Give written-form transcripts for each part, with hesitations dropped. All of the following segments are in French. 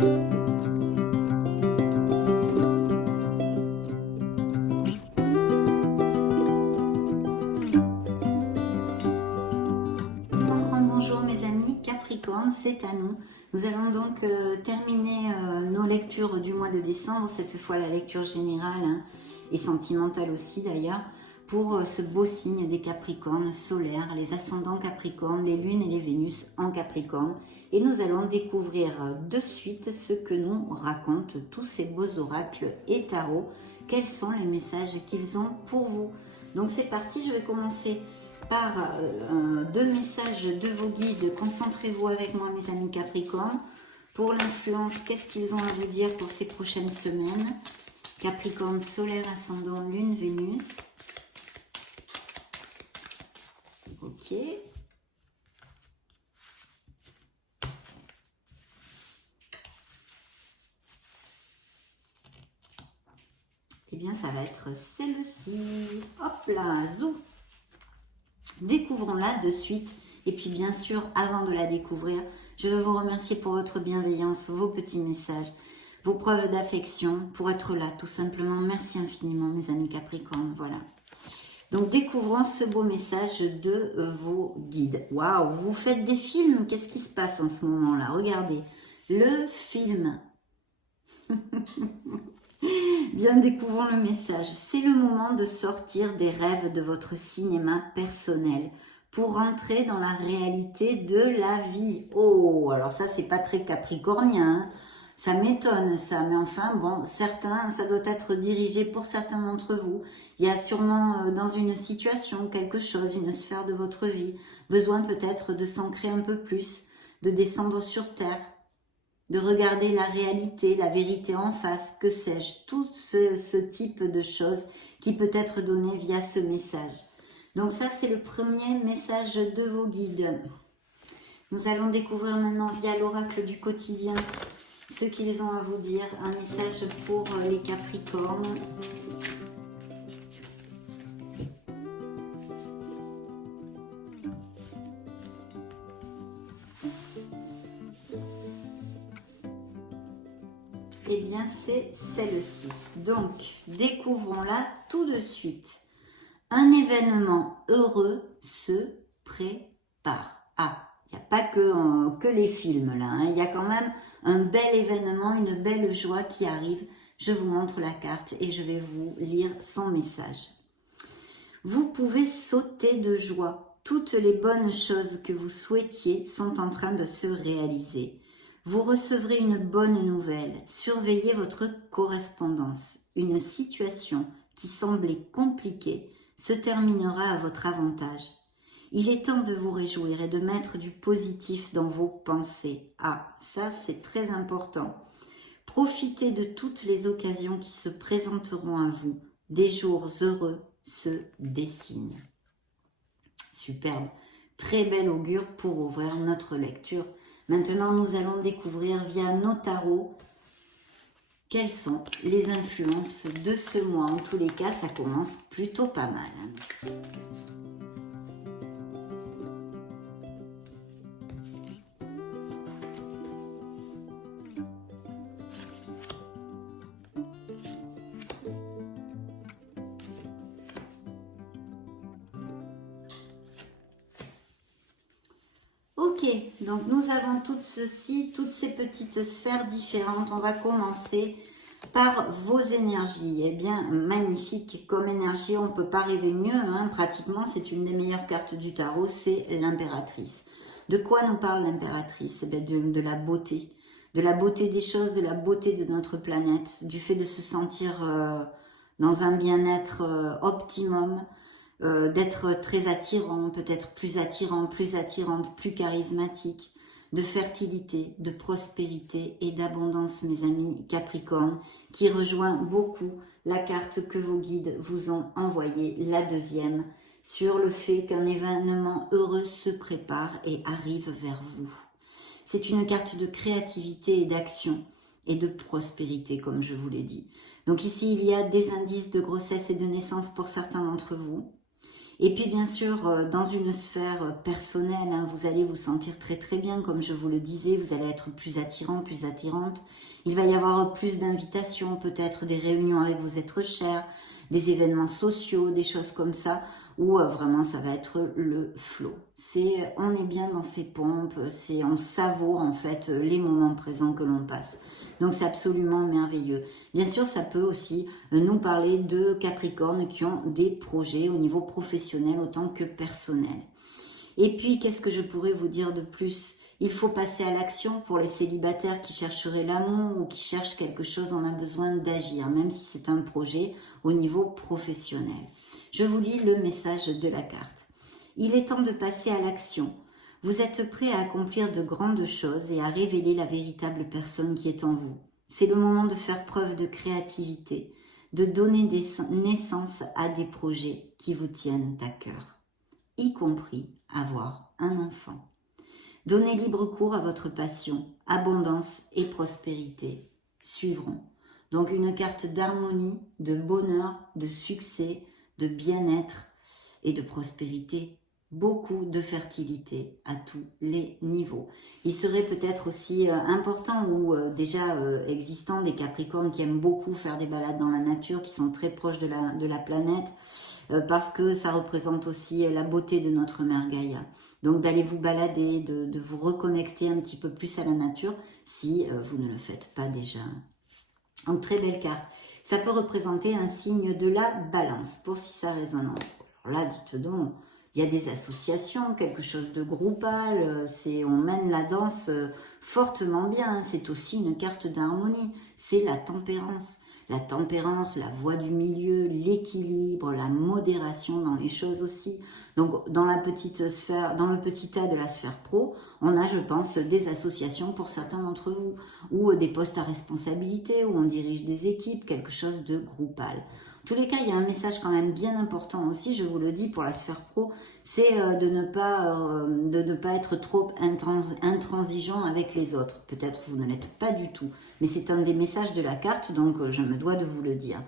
Bonjour mes amis Capricorne, c'est à nous. Nous allons donc terminer nos lectures du mois de décembre, cette fois la lecture générale et sentimentale aussi d'ailleurs, pour ce beau signe des Capricornes solaires, les ascendants Capricornes, les lunes et les Vénus en Capricorne. Et nous allons découvrir de suite ce que nous racontent tous ces beaux oracles et tarots. Quels sont les messages qu'ils ont pour vous? Donc c'est parti, je vais commencer par deux messages de vos guides. Concentrez-vous avec moi mes amis Capricorne. Pour l'influence, qu'est-ce qu'ils ont à vous dire pour ces prochaines semaines? Capricorne solaire, ascendant, lune, Vénus. Ok. Eh bien, ça va être celle-ci. Hop là, zou. Découvrons-la de suite. Et puis, bien sûr, avant de la découvrir, je veux vous remercier pour votre bienveillance, vos petits messages, vos preuves d'affection, pour être là, tout simplement. Merci infiniment, mes amis Capricorne. Voilà. Donc, découvrons ce beau message de vos guides. Waouh, vous faites des films. Qu'est-ce qui se passe en ce moment-là? Regardez. Le film. Bien, découvrons le message. C'est le moment de sortir des rêves de votre cinéma personnel pour entrer dans la réalité de la vie. Oh, alors ça, c'est pas très capricornien, hein. Ça m'étonne, ça. Mais enfin, bon, certains, ça doit être dirigé pour certains d'entre vous. Il y a sûrement dans une situation, quelque chose, une sphère de votre vie, besoin peut-être de s'ancrer un peu plus, de descendre sur terre, de regarder la réalité, la vérité en face, que sais-je, tout ce type de choses qui peut être donné via ce message. Donc ça, c'est le premier message de vos guides. Nous allons découvrir maintenant via l'oracle du quotidien ce qu'ils ont à vous dire, un message pour les Capricornes. Eh bien, c'est celle-ci. Donc, découvrons-la tout de suite. Un événement heureux se prépare. Ah, il n'y a pas que les films là, hein. Il y a quand même un bel événement, une belle joie qui arrive. Je vous montre la carte et je vais vous lire son message. Vous pouvez sauter de joie. Toutes les bonnes choses que vous souhaitiez sont en train de se réaliser. Vous recevrez une bonne nouvelle. Surveillez votre correspondance. Une situation qui semblait compliquée se terminera à votre avantage. Il est temps de vous réjouir et de mettre du positif dans vos pensées. Ah, ça c'est très important. Profitez de toutes les occasions qui se présenteront à vous. Des jours heureux se dessinent. Superbe. Très bel augure pour ouvrir notre lecture. Maintenant, nous allons découvrir via nos tarots quelles sont les influences de ce mois. En tous les cas, ça commence plutôt pas mal. Ok, donc nous avons tout ceci, toutes ces petites sphères différentes. On va commencer par vos énergies. Eh bien, magnifique comme énergie, on ne peut pas rêver mieux, hein. Pratiquement, c'est une des meilleures cartes du tarot, c'est l'impératrice. De quoi nous parle l'impératrice? Eh bien, de la beauté des choses, de la beauté de notre planète, du fait de se sentir dans un bien-être optimum, d'être très attirant, peut-être plus attirant, plus attirante, plus charismatique, de fertilité, de prospérité et d'abondance, mes amis Capricorne, qui rejoint beaucoup la carte que vos guides vous ont envoyée, la deuxième, sur le fait qu'un événement heureux se prépare et arrive vers vous. C'est une carte de créativité et d'action et de prospérité, comme je vous l'ai dit. Donc ici, il y a des indices de grossesse et de naissance pour certains d'entre vous. Et puis bien sûr, dans une sphère personnelle, hein, vous allez vous sentir très très bien, comme je vous le disais, vous allez être plus attirant, plus attirante. Il va y avoir plus d'invitations, peut-être des réunions avec vos êtres chers, des événements sociaux, des choses comme ça, où vraiment ça va être le flow. On est bien dans ces pompes, on savoure en fait les moments présents que l'on passe. Donc c'est absolument merveilleux. Bien sûr, ça peut aussi nous parler de Capricornes qui ont des projets au niveau professionnel autant que personnel. Et puis, qu'est-ce que je pourrais vous dire de plus? Il faut passer à l'action pour les célibataires qui chercheraient l'amour ou qui cherchent quelque chose, on a besoin d'agir, même si c'est un projet au niveau professionnel. Je vous lis le message de la carte. Il est temps de passer à l'action. Vous êtes prêt à accomplir de grandes choses et à révéler la véritable personne qui est en vous. C'est le moment de faire preuve de créativité, de donner naissance à des projets qui vous tiennent à cœur, y compris avoir un enfant. Donnez libre cours à votre passion, abondance et prospérité suivront. Donc une carte d'harmonie, de bonheur, de succès, de bien-être et de prospérité. Beaucoup de fertilité à tous les niveaux. Il serait peut-être aussi important ou déjà existant des Capricornes qui aiment beaucoup faire des balades dans la nature, qui sont très proches de la planète, parce que ça représente aussi la beauté de notre mère Gaïa. Donc d'aller vous balader, de vous reconnecter un petit peu plus à la nature si vous ne le faites pas déjà. Donc très belle carte. Ça peut représenter un signe de la balance, pour si ça résonne. Alors là, dites donc, il y a des associations, quelque chose de groupal, on mène la danse fortement bien. C'est aussi une carte d'harmonie, c'est la tempérance. La tempérance, la voie du milieu, l'équilibre, la modération dans les choses aussi. Donc dans la petite sphère, dans le petit tas de la sphère pro, on a, je pense, des associations pour certains d'entre vous, ou des postes à responsabilité, où on dirige des équipes, quelque chose de groupal. En tous les cas, il y a un message quand même bien important aussi, je vous le dis, pour la sphère pro, c'est de ne pas être trop intransigeant avec les autres. Peut-être vous ne l'êtes pas du tout, mais c'est un des messages de la carte, donc je me dois de vous le dire.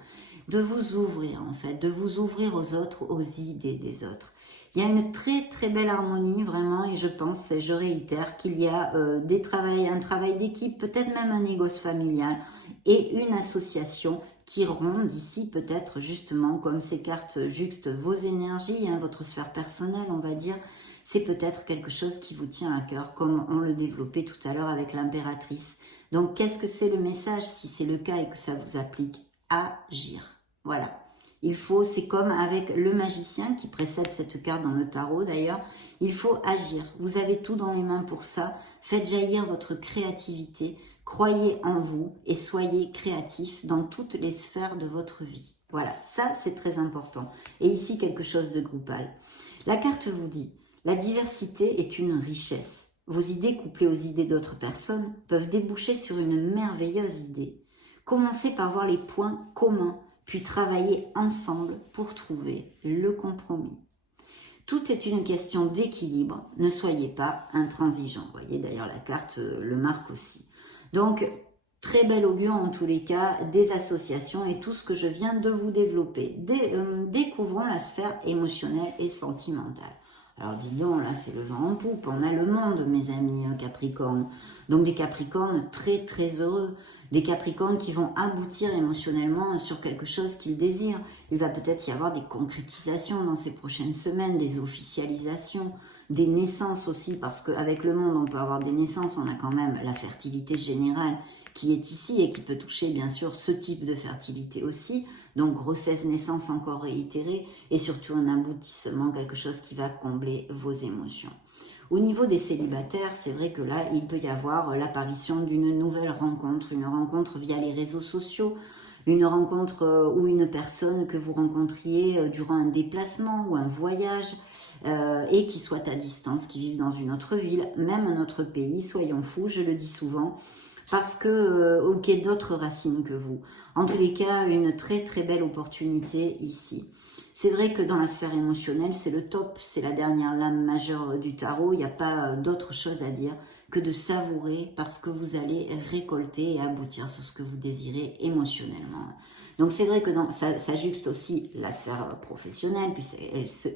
De vous ouvrir en fait, de vous ouvrir aux autres, aux idées des autres. Il y a une très très belle harmonie vraiment et je pense, je réitère, qu'il y a un travail d'équipe, peut-être même un négoce familial et une association qui ronde ici peut-être justement comme ces cartes juxtent vos énergies, hein, votre sphère personnelle on va dire, c'est peut-être quelque chose qui vous tient à cœur comme on le développait tout à l'heure avec l'impératrice. Donc qu'est-ce que c'est le message si c'est le cas et que ça vous applique? Agir. Voilà. C'est comme avec le magicien qui précède cette carte dans le tarot d'ailleurs, il faut agir. Vous avez tout dans les mains pour ça. Faites jaillir votre créativité, croyez en vous et soyez créatif dans toutes les sphères de votre vie. Voilà, ça c'est très important. Et ici quelque chose de groupal. La carte vous dit, la diversité est une richesse. Vos idées couplées aux idées d'autres personnes peuvent déboucher sur une merveilleuse idée. Commencez par voir les points communs, puis travailler ensemble pour trouver le compromis. Tout est une question d'équilibre, ne soyez pas intransigeants. Vous voyez d'ailleurs la carte le marque aussi. Donc très bel augure en tous les cas, des associations et tout ce que je viens de vous développer. Découvrons la sphère émotionnelle et sentimentale. Alors dis donc, là c'est le vent en poupe, on a le monde mes amis Capricornes. Donc des Capricornes très très heureux, des Capricornes qui vont aboutir émotionnellement sur quelque chose qu'ils désirent. Il va peut-être y avoir des concrétisations dans ces prochaines semaines, des officialisations, des naissances aussi, parce qu'avec le monde on peut avoir des naissances, on a quand même la fertilité générale qui est ici et qui peut toucher bien sûr ce type de fertilité aussi. Donc grossesse, naissance encore réitérée et surtout un aboutissement, quelque chose qui va combler vos émotions. Au niveau des célibataires, c'est vrai que là, il peut y avoir l'apparition d'une nouvelle rencontre, une rencontre via les réseaux sociaux, une rencontre ou une personne que vous rencontriez durant un déplacement ou un voyage et qui soit à distance, qui vive dans une autre ville, même un autre pays, soyons fous, je le dis souvent, parce que ou qui ait d'autres racines que vous. En tous les cas, une très très belle opportunité ici. C'est vrai que dans la sphère émotionnelle, c'est le top, c'est la dernière lame majeure du tarot, il n'y a pas d'autre chose à dire que de savourer parce que vous allez récolter et aboutir sur ce que vous désirez émotionnellement. Donc c'est vrai que ça juxte aussi la sphère professionnelle, puis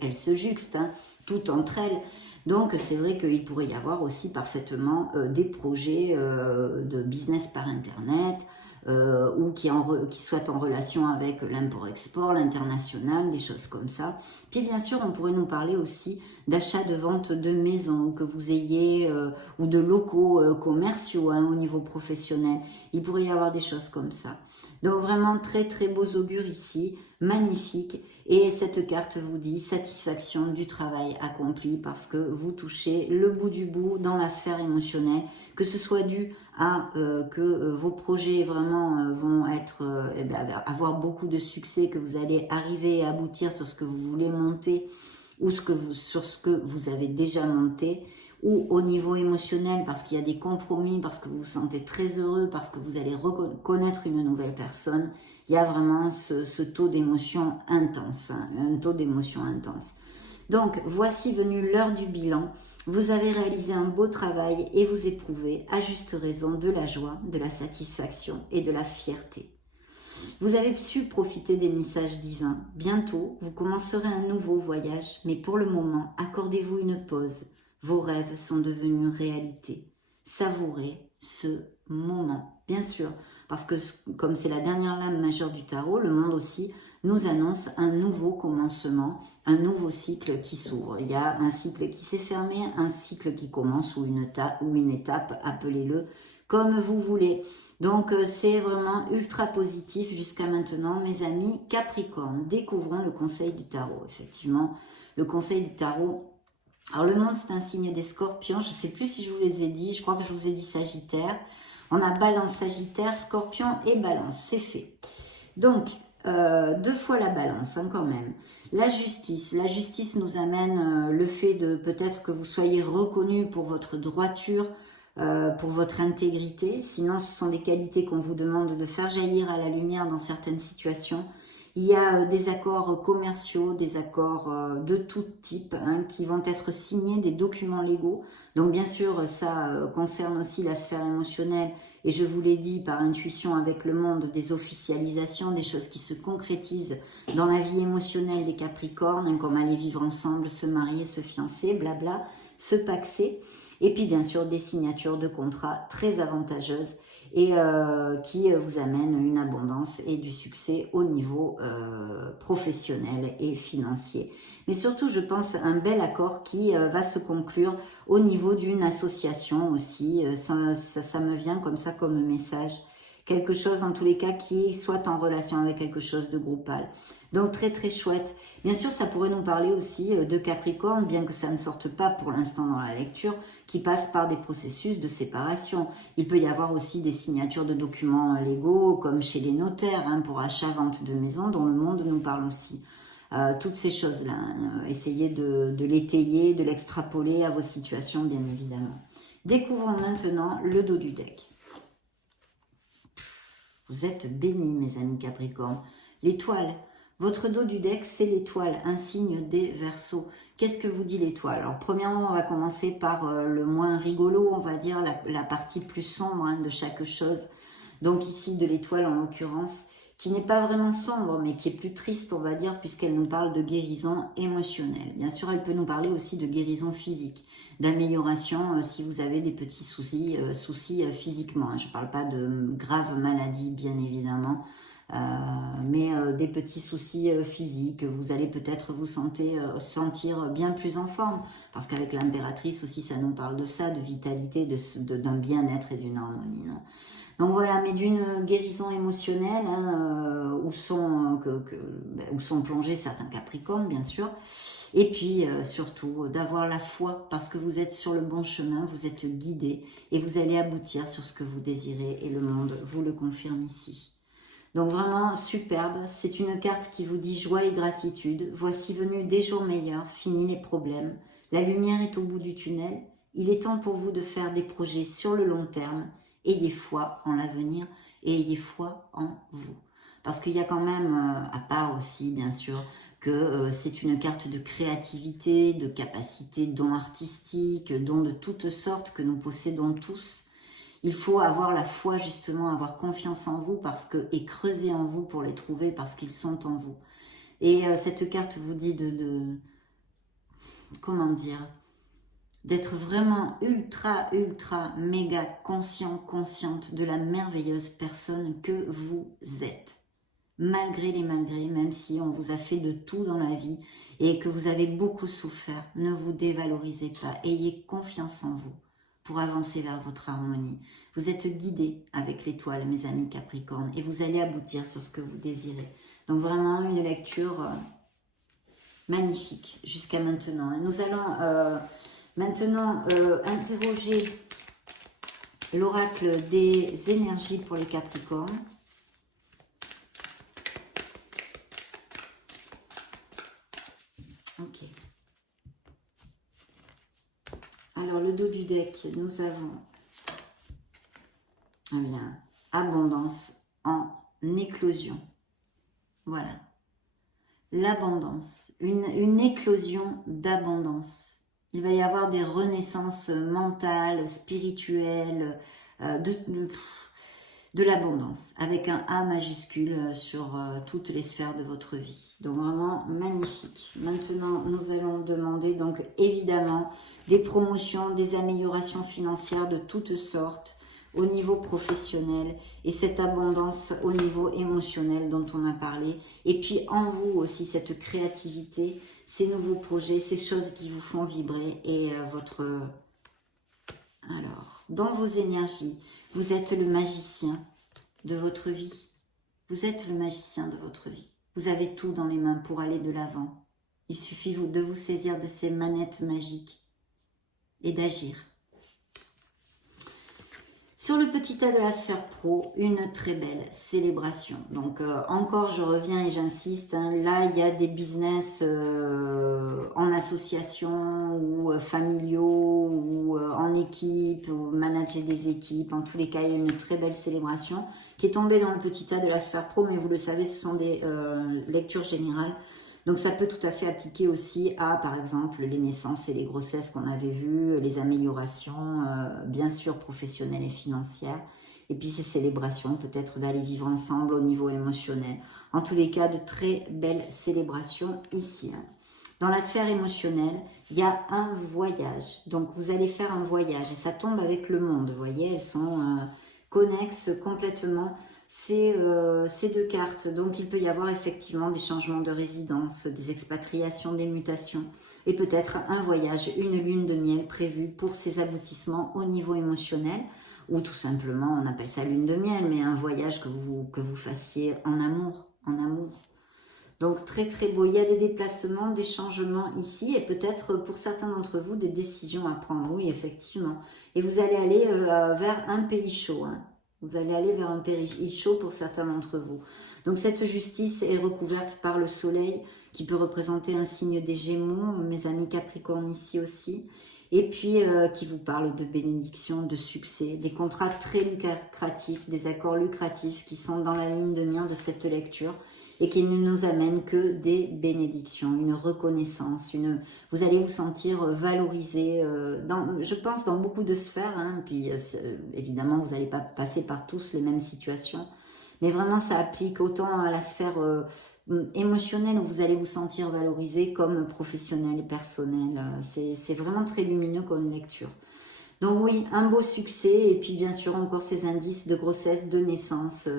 elles se juxtent, hein, toutes entre elles. Donc c'est vrai qu'il pourrait y avoir aussi parfaitement des projets de business par Internet, ou qui soient en relation avec l'import-export, l'international, des choses comme ça. Puis bien sûr, on pourrait nous parler aussi d'achat de vente de maisons que vous ayez, ou de locaux commerciaux, hein, au niveau professionnel. Il pourrait y avoir des choses comme ça. Donc vraiment très très beaux augures ici, magnifique. Et cette carte vous dit satisfaction du travail accompli parce que vous touchez le bout du bout dans la sphère émotionnelle, que ce soit dû à que vos projets vraiment vont être, avoir beaucoup de succès, que vous allez arriver à aboutir sur ce que vous voulez monter ou sur ce que vous avez déjà monté, ou au niveau émotionnel parce qu'il y a des compromis, parce que vous vous sentez très heureux, parce que vous allez reconnaître une nouvelle personne. Il y a vraiment ce taux d'émotion intense, hein, un taux d'émotion intense. Donc, voici venue l'heure du bilan. Vous avez réalisé un beau travail et vous éprouvez, à juste raison, de la joie, de la satisfaction et de la fierté. Vous avez su profiter des messages divins. Bientôt, vous commencerez un nouveau voyage, mais pour le moment, accordez-vous une pause. Vos rêves sont devenus réalité. Savourez ce moment, bien sûr, parce que comme c'est la dernière lame majeure du tarot, le monde aussi nous annonce un nouveau commencement, un nouveau cycle qui s'ouvre. Il y a un cycle qui s'est fermé, un cycle qui commence ou une étape, appelez-le comme vous voulez. Donc c'est vraiment ultra positif jusqu'à maintenant, mes amis Capricorne. Découvrons le conseil du tarot. Effectivement, le conseil du tarot. Alors le monde, c'est un signe des Scorpions. Je ne sais plus si je vous les ai dit. Je crois que je vous ai dit Sagittaire. On a Balance, Sagittaire, Scorpion et Balance. C'est fait. Donc, 2 fois la Balance, hein, quand même. La justice nous amène le fait de peut-être que vous soyez reconnu pour votre droiture, pour votre intégrité. Sinon, ce sont des qualités qu'on vous demande de faire jaillir à la lumière dans certaines situations. Il y a des accords commerciaux, des accords de tout type, hein, qui vont être signés, des documents légaux. Donc bien sûr, ça concerne aussi la sphère émotionnelle. Et je vous l'ai dit par intuition avec le monde, des officialisations, des choses qui se concrétisent dans la vie émotionnelle des Capricornes, hein, comme aller vivre ensemble, se marier, se fiancer, blabla, se paxer. Et puis bien sûr des signatures de contrats très avantageuses et qui vous amènent une abondance et du succès au niveau professionnel et financier. Mais surtout, je pense, un bel accord qui va se conclure au niveau d'une association aussi. Ça me vient comme ça comme message. Quelque chose en tous les cas qui soit en relation avec quelque chose de groupal. Donc très très chouette. Bien sûr, ça pourrait nous parler aussi de Capricorne, bien que ça ne sorte pas pour l'instant dans la lecture, qui passe par des processus de séparation. Il peut y avoir aussi des signatures de documents légaux, comme chez les notaires, hein, pour achat-vente de maison, dont le monde nous parle aussi. Toutes ces choses-là, hein, essayez de l'étayer, de l'extrapoler à vos situations, bien évidemment. Découvrons maintenant le dos du deck. Vous êtes bénis, mes amis Capricorne. L'étoile. Votre dos du deck, c'est l'étoile, un signe des Verseaux. Qu'est-ce que vous dit l'étoile? Alors, premièrement, on va commencer par le moins rigolo, on va dire, la partie plus sombre, hein, de chaque chose. Donc ici, de l'étoile en l'occurrence, qui n'est pas vraiment sombre, mais qui est plus triste, on va dire, puisqu'elle nous parle de guérison émotionnelle. Bien sûr, elle peut nous parler aussi de guérison physique, d'amélioration si vous avez des petits soucis physiquement. Je ne parle pas de graves maladies, bien évidemment, mais des petits soucis physiques. Vous allez peut-être vous sentir bien plus en forme, parce qu'avec l'impératrice aussi, ça nous parle de ça, de vitalité, d'un bien-être et d'une harmonie. Non, donc voilà, mais d'une guérison émotionnelle, hein, où sont plongés certains Capricornes, bien sûr. Et puis surtout, d'avoir la foi, parce que vous êtes sur le bon chemin, vous êtes guidé, et vous allez aboutir sur ce que vous désirez, et le monde vous le confirme ici. Donc vraiment superbe, c'est une carte qui vous dit joie et gratitude. Voici venu des jours meilleurs, fini les problèmes. La lumière est au bout du tunnel. Il est temps pour vous de faire des projets sur le long terme. Ayez foi en l'avenir et ayez foi en vous. Parce qu'il y a quand même, à part aussi bien sûr, que c'est une carte de créativité, de capacité, dons artistiques, dons de toutes sortes que nous possédons tous. Il faut avoir la foi justement, avoir confiance en vous et creuser en vous pour les trouver parce qu'ils sont en vous. Et cette carte vous dit comment dire, d'être vraiment ultra, méga consciente de la merveilleuse personne que vous êtes. Malgré les malgrés, même si on vous a fait de tout dans la vie et que vous avez beaucoup souffert, ne vous dévalorisez pas. Ayez confiance en vous pour avancer vers votre harmonie. Vous êtes guidés avec l'étoile, mes amis Capricorne, et vous allez aboutir sur ce que vous désirez. Donc vraiment une lecture magnifique jusqu'à maintenant. Et nous allons maintenant interroger l'oracle des énergies pour les Capricornes. Ok. Alors, le dos du deck, nous avons eh bien, abondance en éclosion. Voilà. L'abondance. Une éclosion d'abondance. Il va y avoir des renaissances mentales, spirituelles, de l'abondance, avec un A majuscule sur toutes les sphères de votre vie. Donc vraiment magnifique. Maintenant, nous allons demander donc évidemment des promotions, des améliorations financières de toutes sortes au niveau professionnel et cette abondance au niveau émotionnel dont on a parlé. Et puis en vous aussi cette créativité, ces nouveaux projets, ces choses qui vous font vibrer et Alors, dans vos énergies, vous êtes le magicien de votre vie. Vous êtes le magicien de votre vie. Vous avez tout dans les mains pour aller de l'avant. Il suffit de vous saisir de ces manettes magiques et d'agir. Sur le petit A de la sphère pro, une très belle célébration. Donc encore, je reviens et j'insiste, hein, là il y a des business en association ou familiaux ou en équipe ou manager des équipes. En tous les cas, il y a une très belle célébration qui est tombée dans le petit A de la sphère pro, mais vous le savez, ce sont des lectures générales. Donc ça peut tout à fait appliquer aussi à, par exemple, les naissances et les grossesses qu'on avait vues, les améliorations, bien sûr, professionnelles et financières. Et puis ces célébrations, peut-être d'aller vivre ensemble au niveau émotionnel. En tous les cas, de très belles célébrations ici. Dans la sphère émotionnelle, il y a un voyage. Donc vous allez faire un voyage et ça tombe avec le monde. Vous voyez, elles sont connexes complètement. Ces deux cartes, donc il peut y avoir effectivement des changements de résidence, des expatriations, des mutations et peut-être un voyage, une lune de miel prévue pour ces aboutissements au niveau émotionnel ou tout simplement, on appelle ça lune de miel, mais un voyage que vous fassiez en amour, Donc très très beau, il y a des déplacements, des changements ici et peut-être pour certains d'entre vous des décisions à prendre, oui effectivement, et vous allez aller vers un pays chaud, hein. Vous allez aller vers un pays chaud pour certains d'entre vous. Donc cette justice est recouverte par le soleil qui peut représenter un signe des Gémeaux, mes amis Capricorne ici aussi. Et puis qui vous parle de bénédiction, de succès, des contrats très lucratifs, des accords lucratifs qui sont dans la ligne de mire de cette lecture et qui ne nous amènent que des bénédictions, une reconnaissance, vous allez vous sentir valorisé, je pense dans beaucoup de sphères, hein, puis évidemment vous n'allez pas passer par tous les mêmes situations, mais vraiment ça applique autant à la sphère émotionnelle où vous allez vous sentir valorisé comme professionnel et personnel, c'est vraiment très lumineux comme lecture. Donc oui, un beau succès et puis bien sûr encore ces indices de grossesse, de naissance,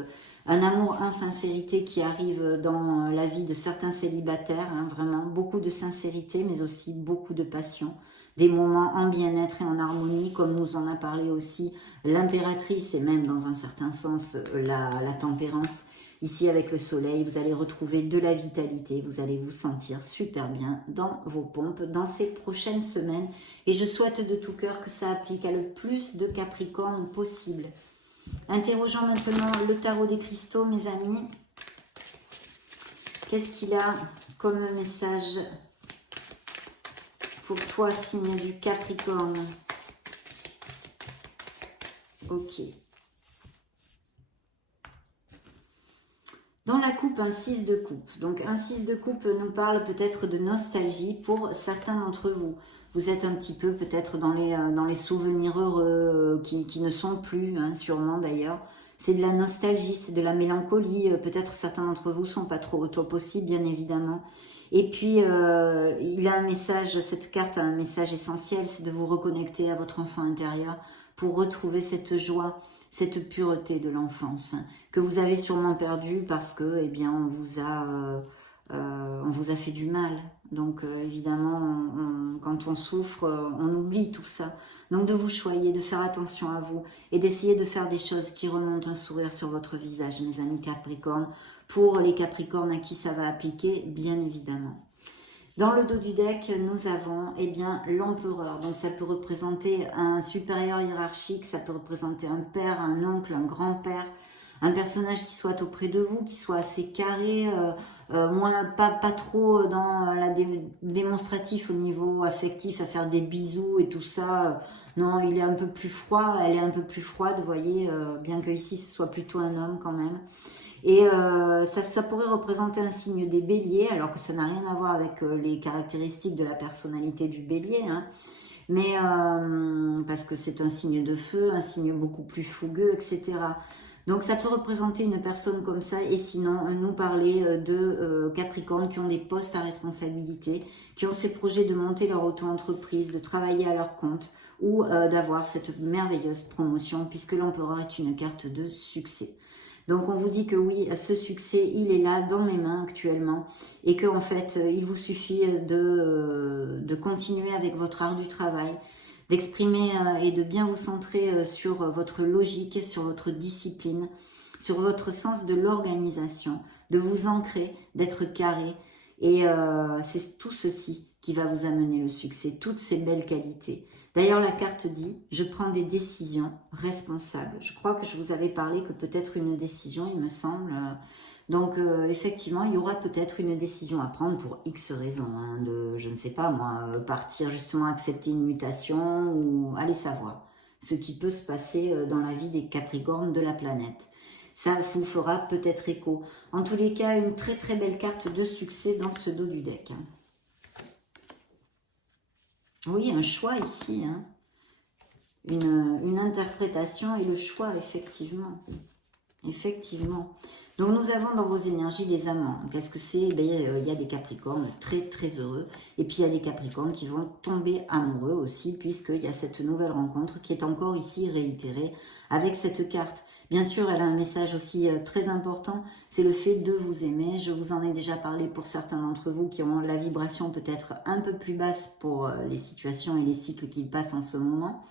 un amour insincérité qui arrive dans la vie de certains célibataires, hein, vraiment beaucoup de sincérité mais aussi beaucoup de passion, des moments en bien-être et en harmonie comme nous en a parlé aussi l'impératrice et même dans un certain sens la tempérance. Ici avec le soleil, vous allez retrouver de la vitalité, vous allez vous sentir super bien dans vos pompes dans ces prochaines semaines et je souhaite de tout cœur que ça applique à le plus de Capricorne possible. Interrogeons maintenant le tarot des cristaux, mes amis. Qu'est-ce qu'il a comme message pour toi, signe du Capricorne? Ok. Dans la coupe, un 6 de coupe. Donc un 6 de coupe nous parle peut-être de nostalgie pour certains d'entre vous. Vous êtes un petit peu peut-être dans les souvenirs heureux qui ne sont plus, hein, sûrement d'ailleurs. C'est de la nostalgie, c'est de la mélancolie. Peut-être certains d'entre vous sont pas trop au top aussi, bien évidemment. Et puis, il a un message, cette carte a un message essentiel, c'est de vous reconnecter à votre enfant intérieur pour retrouver cette joie, cette pureté de l'enfance que vous avez sûrement perdue parce que, eh bien, on vous a fait du mal. Donc, évidemment, quand on souffre, on oublie tout ça. Donc, de vous choyer, de faire attention à vous et d'essayer de faire des choses qui remontent un sourire sur votre visage, mes amis Capricornes. Pour les Capricornes à qui ça va appliquer, bien évidemment. Dans le dos du deck, nous avons eh bien l'empereur. Donc ça peut représenter un supérieur hiérarchique, ça peut représenter un père, un oncle, un grand-père, un personnage qui soit auprès de vous, qui soit assez carré, moins pas trop dans la démonstratif au niveau affectif, à faire des bisous et tout ça. Non, il est un peu plus froid, elle est un peu plus froide, vous voyez, bien que ici ce soit plutôt un homme quand même. Et ça pourrait représenter un signe des béliers, alors que ça n'a rien à voir avec les caractéristiques de la personnalité du bélier, hein. Mais parce que c'est un signe de feu, un signe beaucoup plus fougueux, etc. Donc ça peut représenter une personne comme ça, et sinon nous parler de Capricornes qui ont des postes à responsabilité, qui ont ces projets de monter leur auto-entreprise, de travailler à leur compte, ou d'avoir cette merveilleuse promotion, puisque l'empereur est une carte de succès. Donc on vous dit que oui, ce succès, il est là dans mes mains actuellement et que en fait, il vous suffit de continuer avec votre art du travail, d'exprimer et de bien vous centrer sur votre logique, sur votre discipline, sur votre sens de l'organisation, de vous ancrer, d'être carré. Et c'est tout ceci qui va vous amener le succès, toutes ces belles qualités. D'ailleurs, la carte dit « Je prends des décisions responsables ». Je crois que je vous avais parlé que peut-être une décision, il me semble. Donc, effectivement, il y aura peut-être une décision à prendre pour X raisons. Hein, de, je ne sais pas moi, partir justement accepter une mutation ou aller savoir ce qui peut se passer dans la vie des Capricornes de la planète. Ça vous fera peut-être écho. En tous les cas, une très très belle carte de succès dans ce dos du deck. Oui, un choix ici, hein. Une interprétation et le choix, effectivement. Effectivement. Donc, nous avons dans vos énergies les amants. Qu'est-ce que c'est? Ben, il y a des Capricornes très, très heureux. Et puis, il y a des Capricornes qui vont tomber amoureux aussi, puisqu'il y a cette nouvelle rencontre qui est encore ici réitérée avec cette carte. Bien sûr, elle a un message aussi très important, c'est le fait de vous aimer. Je vous en ai déjà parlé pour certains d'entre vous qui ont la vibration peut-être un peu plus basse pour les situations et les cycles qui passent en ce moment.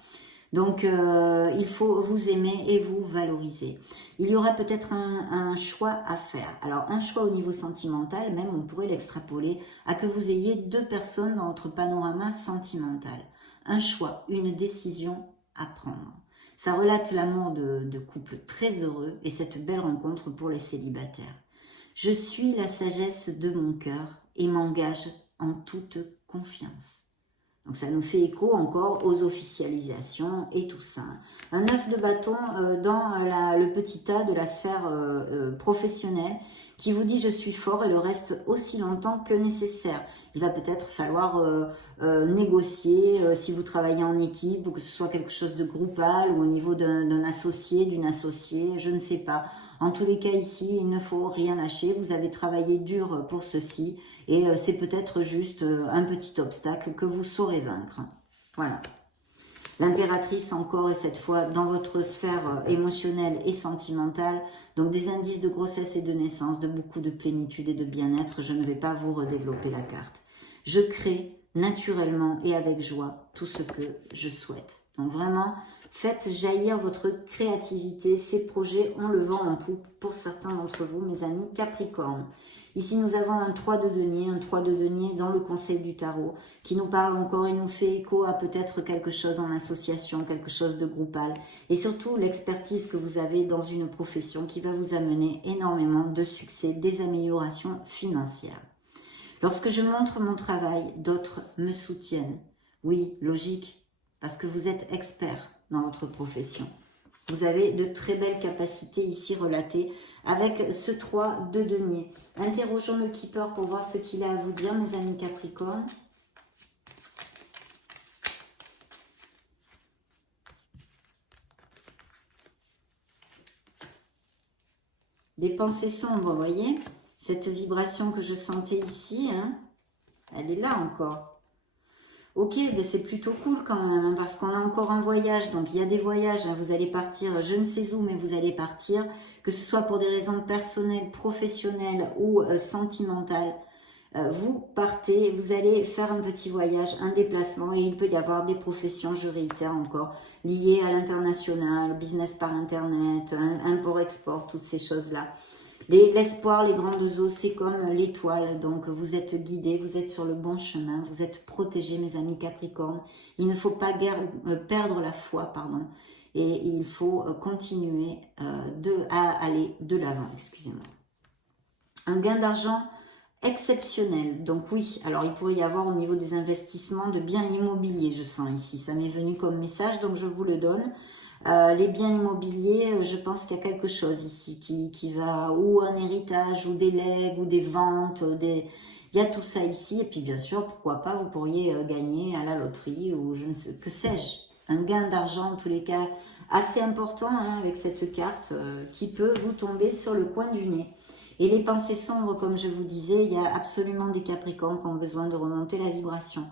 Donc, il faut vous aimer et vous valoriser. Il y aura peut-être un choix à faire. Alors, un choix au niveau sentimental, même on pourrait l'extrapoler à que vous ayez deux personnes dans votre panorama sentimental. Un choix, une décision à prendre. Ça relate l'amour de couples très heureux et cette belle rencontre pour les célibataires. Je suis la sagesse de mon cœur et m'engage en toute confiance. Donc ça nous fait écho encore aux officialisations et tout ça. Un 9 de bâton dans le petit tas de la sphère professionnelle qui vous dit je suis fort et le reste aussi longtemps que nécessaire. Il va peut-être falloir négocier si vous travaillez en équipe ou que ce soit quelque chose de groupal ou au niveau d'un associé, d'une associée, je ne sais pas. En tous les cas ici, il ne faut rien lâcher. Vous avez travaillé dur pour ceci et c'est peut-être juste un petit obstacle que vous saurez vaincre. Voilà. L'impératrice encore, et cette fois dans votre sphère émotionnelle et sentimentale, donc des indices de grossesse et de naissance, de beaucoup de plénitude et de bien-être. Je ne vais pas vous redévelopper la carte. Je crée naturellement et avec joie tout ce que je souhaite. Donc vraiment, faites jaillir votre créativité. Ces projets ont le vent en poupe pour certains d'entre vous, mes amis Capricorne. Ici, nous avons un 3 de denier, un 3 de denier dans le conseil du tarot, qui nous parle encore et nous fait écho à peut-être quelque chose en association, quelque chose de groupal, et surtout l'expertise que vous avez dans une profession qui va vous amener énormément de succès, des améliorations financières. Lorsque je montre mon travail, d'autres me soutiennent. Oui, logique, parce que vous êtes expert dans votre profession. Vous avez de très belles capacités ici relatées avec ce 3 de denier. Interrogeons le keeper pour voir ce qu'il a à vous dire, mes amis Capricorne. Des pensées sombres, vous voyez? Cette vibration que je sentais ici, hein, elle est là encore. Ok, ben c'est plutôt cool quand même, hein, parce qu'on a encore un voyage. Donc il y a des voyages, hein, vous allez partir, je ne sais où, mais vous allez partir, que ce soit pour des raisons personnelles, professionnelles ou sentimentales. Vous partez, vous allez faire un petit voyage, un déplacement, et il peut y avoir des professions, je réitère encore, liées à l'international, business par internet, import-export, toutes ces choses-là. L'espoir, les grandes eaux, c'est comme l'étoile, donc vous êtes guidés, vous êtes sur le bon chemin, vous êtes protégés, mes amis Capricorne. Il ne faut pas perdre la foi, pardon, et il faut continuer à aller de l'avant, excusez-moi. Un gain d'argent exceptionnel, donc oui, alors il pourrait y avoir au niveau des investissements de biens immobiliers, je sens ici, ça m'est venu comme message, donc je vous le donne. Les biens immobiliers, je pense qu'il y a quelque chose ici qui va, ou un héritage, ou des legs, ou des ventes, il y a tout ça ici. Et puis bien sûr, pourquoi pas, vous pourriez gagner à la loterie, ou je ne sais, que sais-je. Un gain d'argent, en tous les cas, assez important, hein, avec cette carte, qui peut vous tomber sur le coin du nez. Et les pensées sombres, comme je vous disais, il y a absolument des Capricornes qui ont besoin de remonter la vibration.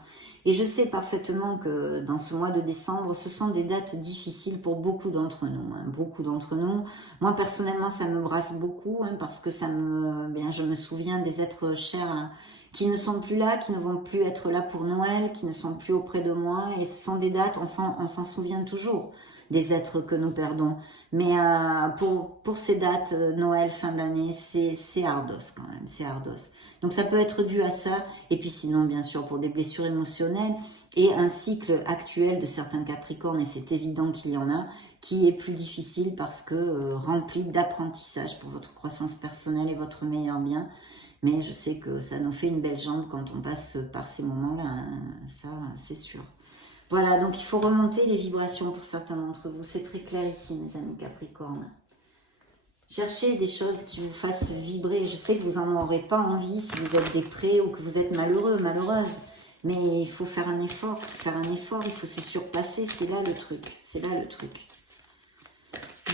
Et je sais parfaitement que dans ce mois de décembre, ce sont des dates difficiles pour beaucoup d'entre nous. Hein, beaucoup d'entre nous. Moi, personnellement, ça me brasse beaucoup, hein, parce que je me souviens des êtres chers, hein, qui ne sont plus là, qui ne vont plus être là pour Noël, qui ne sont plus auprès de moi. Et ce sont des dates, on s'en souvient toujours, des êtres que nous perdons. Mais pour ces dates, Noël, fin d'année, c'est ardos quand même, c'est ardos. Donc ça peut être dû à ça, et puis sinon bien sûr pour des blessures émotionnelles, et un cycle actuel de certains Capricornes, et c'est évident qu'il y en a, qui est plus difficile parce que rempli d'apprentissage pour votre croissance personnelle et votre meilleur bien. Mais je sais que ça nous fait une belle jambe quand on passe par ces moments-là, hein, ça c'est sûr. Voilà, donc il faut remonter les vibrations pour certains d'entre vous. C'est très clair ici, mes amis Capricorne. Cherchez des choses qui vous fassent vibrer. Je sais que vous n'en aurez pas envie si vous êtes dépré ou que vous êtes malheureux, malheureuse. Mais il faut faire un effort. Il faut se surpasser. C'est là le truc. C'est là le truc.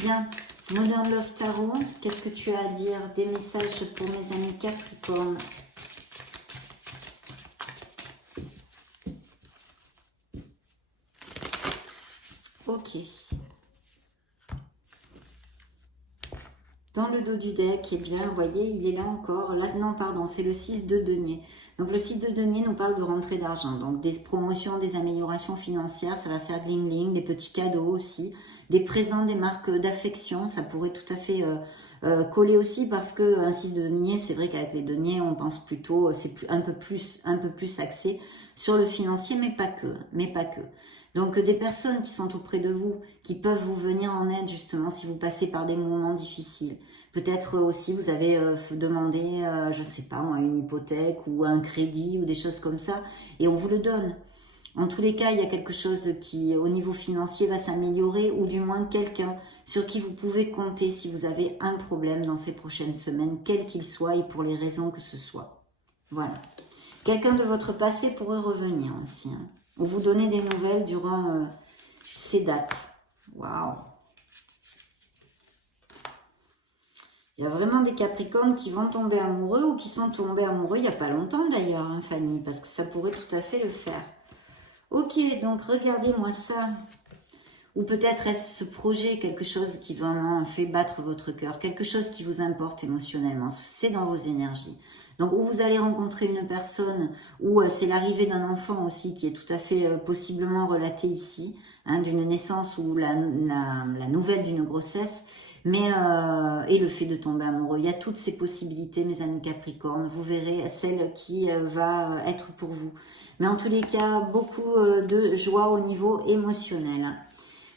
Bien. Modern Love Tarot, qu'est-ce que tu as à dire? Des messages pour mes amis Capricorne. Ok. Dans le dos du deck, eh bien, vous voyez, il est là encore. Là, non, pardon, c'est le 6 de denier. Donc, le 6 de denier nous parle de rentrée d'argent. Donc, des promotions, des améliorations financières, ça va faire gling-gling, des petits cadeaux aussi, des présents, des marques d'affection. Ça pourrait tout à fait coller aussi parce qu'un 6 de denier, c'est vrai qu'avec les deniers, on pense plutôt, c'est un peu plus axé sur le financier, mais pas que, Donc, des personnes qui sont auprès de vous, qui peuvent vous venir en aide justement si vous passez par des moments difficiles. Peut-être aussi vous avez demandé, je ne sais pas moi, une hypothèque ou un crédit ou des choses comme ça, et on vous le donne. En tous les cas, il y a quelque chose qui, au niveau financier, va s'améliorer, ou du moins quelqu'un sur qui vous pouvez compter si vous avez un problème dans ces prochaines semaines, quel qu'il soit et pour les raisons que ce soit. Voilà. Quelqu'un de votre passé pourrait revenir aussi, hein, ou vous donner des nouvelles durant ces dates. Waouh! Il y a vraiment des Capricornes qui vont tomber amoureux ou qui sont tombés amoureux il n'y a pas longtemps d'ailleurs, hein, Fanny, parce que ça pourrait tout à fait le faire. Ok, donc regardez-moi ça. Ou peut-être est-ce ce projet, quelque chose qui vraiment fait battre votre cœur, quelque chose qui vous importe émotionnellement, c'est dans vos énergies. Donc, où vous allez rencontrer une personne, ou c'est l'arrivée d'un enfant aussi, qui est tout à fait possiblement relaté ici, hein, d'une naissance ou la nouvelle d'une grossesse, mais et le fait de tomber amoureux. Il y a toutes ces possibilités, mes amis Capricorne. Vous verrez celle qui va être pour vous. Mais en tous les cas, beaucoup de joie au niveau émotionnel.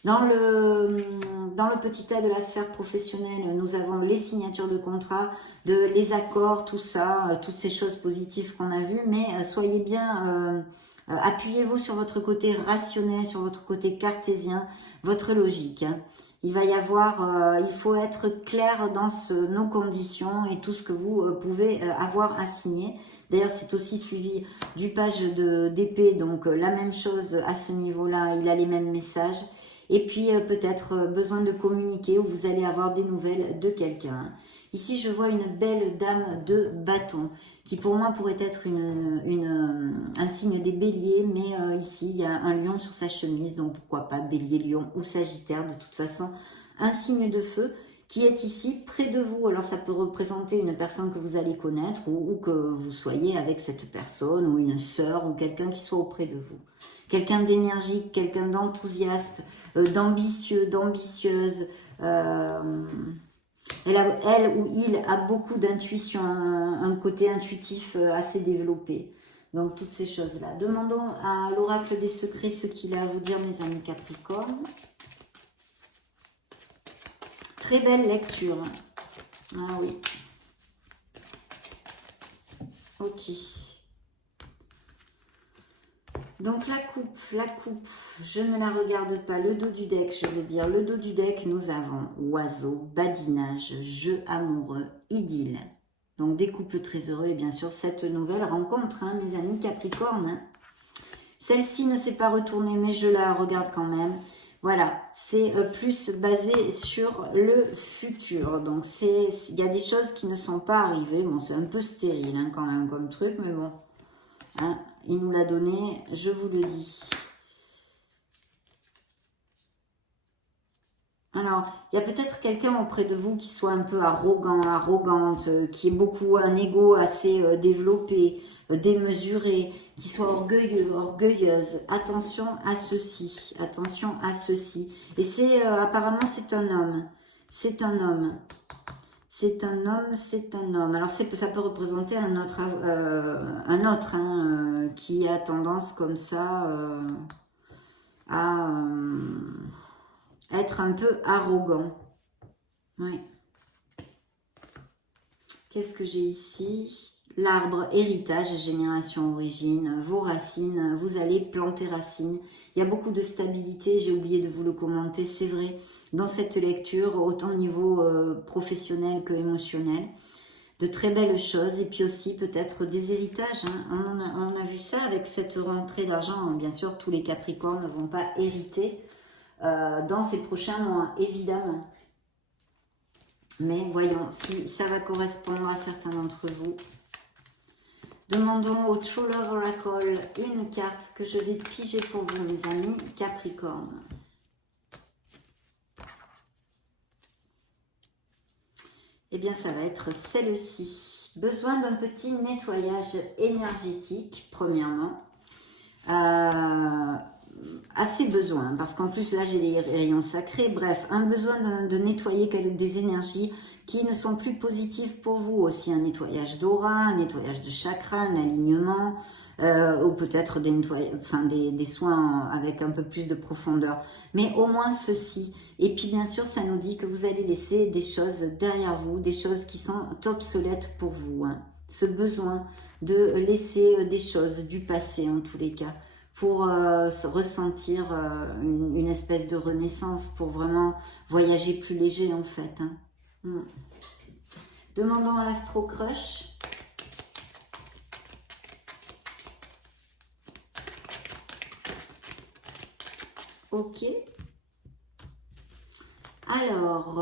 Dans le petit tas de la sphère professionnelle, nous avons les signatures de contrats, les accords, tout ça, toutes ces choses positives qu'on a vues, mais soyez bien, appuyez-vous sur votre côté rationnel, sur votre côté cartésien, votre logique. Hein. Il va y avoir, il faut être clair dans nos conditions et tout ce que vous pouvez avoir à signer. D'ailleurs, c'est aussi suivi du page d'épée, donc la même chose à ce niveau-là, il a les mêmes messages. Et puis peut-être besoin de communiquer, où vous allez avoir des nouvelles de quelqu'un. Ici, je vois une belle dame de bâton, qui pour moi pourrait être un signe des béliers, mais ici, il y a un lion sur sa chemise, donc pourquoi pas bélier, lion ou sagittaire, de toute façon, un signe de feu qui est ici près de vous. Alors ça peut représenter une personne que vous allez connaître ou que vous soyez avec cette personne ou une sœur ou quelqu'un qui soit auprès de vous. Quelqu'un d'énergique, quelqu'un d'enthousiaste, d'ambitieux, d'ambitieuse. Elle ou il a beaucoup d'intuition, un côté intuitif assez développé. Donc toutes ces choses-là. Demandons à l'oracle des secrets ce qu'il a à vous dire, mes amis Capricorne. Très belle lecture. Ah oui. Ok. Donc la coupe, je ne la regarde pas. Le dos du deck, je veux dire. Le dos du deck, nous avons oiseau, badinage, jeu amoureux, idylle. Donc des couples très heureux et bien sûr cette nouvelle rencontre, hein, mes amis Capricorne. Hein. Celle-ci ne s'est pas retournée, mais je la regarde quand même. Voilà, c'est plus basé sur le futur. Donc, il y a des choses qui ne sont pas arrivées. Bon, c'est un peu stérile hein, quand même comme truc, mais bon. Hein, il nous l'a donné, je vous le dis. Alors, il y a peut-être quelqu'un auprès de vous qui soit un peu arrogant, arrogante, qui ait beaucoup un ego assez développé, démesuré, qui soit orgueilleux, orgueilleuse. Attention à ceci, attention à ceci. Et c'est apparemment c'est un homme, c'est un homme, c'est un homme, c'est un homme. Alors ça peut représenter un autre hein, qui a tendance comme ça à être un peu arrogant. Oui. Qu'est-ce que j'ai ici? L'arbre, héritage, génération, origine, vos racines, vous allez planter racines. Il y a beaucoup de stabilité, j'ai oublié de vous le commenter, c'est vrai, dans cette lecture, autant au niveau professionnel que émotionnel. De très belles choses, et puis aussi peut-être des héritages. Hein. On a vu ça avec cette rentrée d'argent. Bien sûr, tous les Capricornes ne vont pas hériter dans ces prochains mois, évidemment. Mais voyons si ça va correspondre à certains d'entre vous. Demandons au True Love Oracle une carte que je vais piger pour vous, mes amis Capricorne. Eh bien, ça va être celle-ci. Besoin d'un petit nettoyage énergétique, premièrement. Assez besoin, parce qu'en plus, là, j'ai les rayons sacrés. Bref, un besoin de nettoyer des énergies qui ne sont plus positives pour vous. Aussi un nettoyage d'aura, un nettoyage de chakra, un alignement, ou peut-être des soins avec un peu plus de profondeur. Mais au moins ceci. Et puis bien sûr, ça nous dit que vous allez laisser des choses derrière vous, des choses qui sont obsolètes pour vous. Hein. Ce besoin de laisser des choses du passé en tous les cas, pour ressentir une espèce de renaissance, pour vraiment voyager plus léger en fait. Hein. Demandons à l'Astro Crush. Ok. Alors,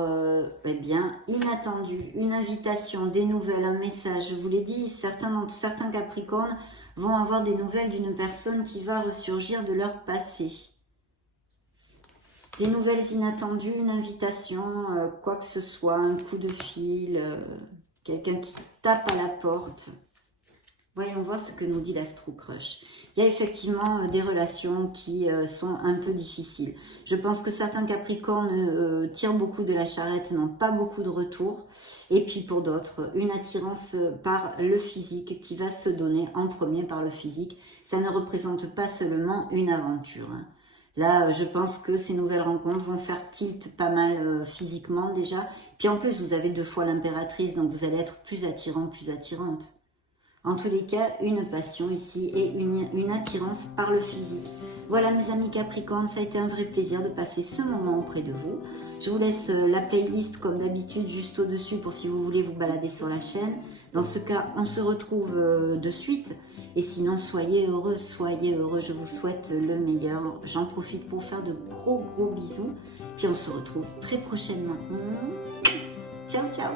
eh bien, inattendu, une invitation, des nouvelles, un message. Je vous l'ai dit, certains Capricornes vont avoir des nouvelles d'une personne qui va ressurgir de leur passé. Des nouvelles inattendues, une invitation, quoi que ce soit, un coup de fil, quelqu'un qui tape à la porte. Voyons voir ce que nous dit l'Astro Crush. Il y a effectivement des relations qui sont un peu difficiles. Je pense que certains Capricornes tirent beaucoup de la charrette, n'ont pas beaucoup de retour. Et puis pour d'autres, une attirance par le physique qui va se donner en premier par le physique. Ça ne représente pas seulement une aventure. Hein. Là, je pense que ces nouvelles rencontres vont faire tilt pas mal physiquement déjà. Puis en plus, vous avez 2 fois l'impératrice, donc vous allez être plus attirant, plus attirante. En tous les cas, une passion ici et une attirance par le physique. Voilà mes amis Capricorne, ça a été un vrai plaisir de passer ce moment auprès de vous. Je vous laisse la playlist comme d'habitude juste au-dessus pour si vous voulez vous balader sur la chaîne. Dans ce cas, on se retrouve de suite. Et sinon, soyez heureux, je vous souhaite le meilleur. J'en profite pour faire de gros bisous. Puis on se retrouve très prochainement. Ciao, ciao.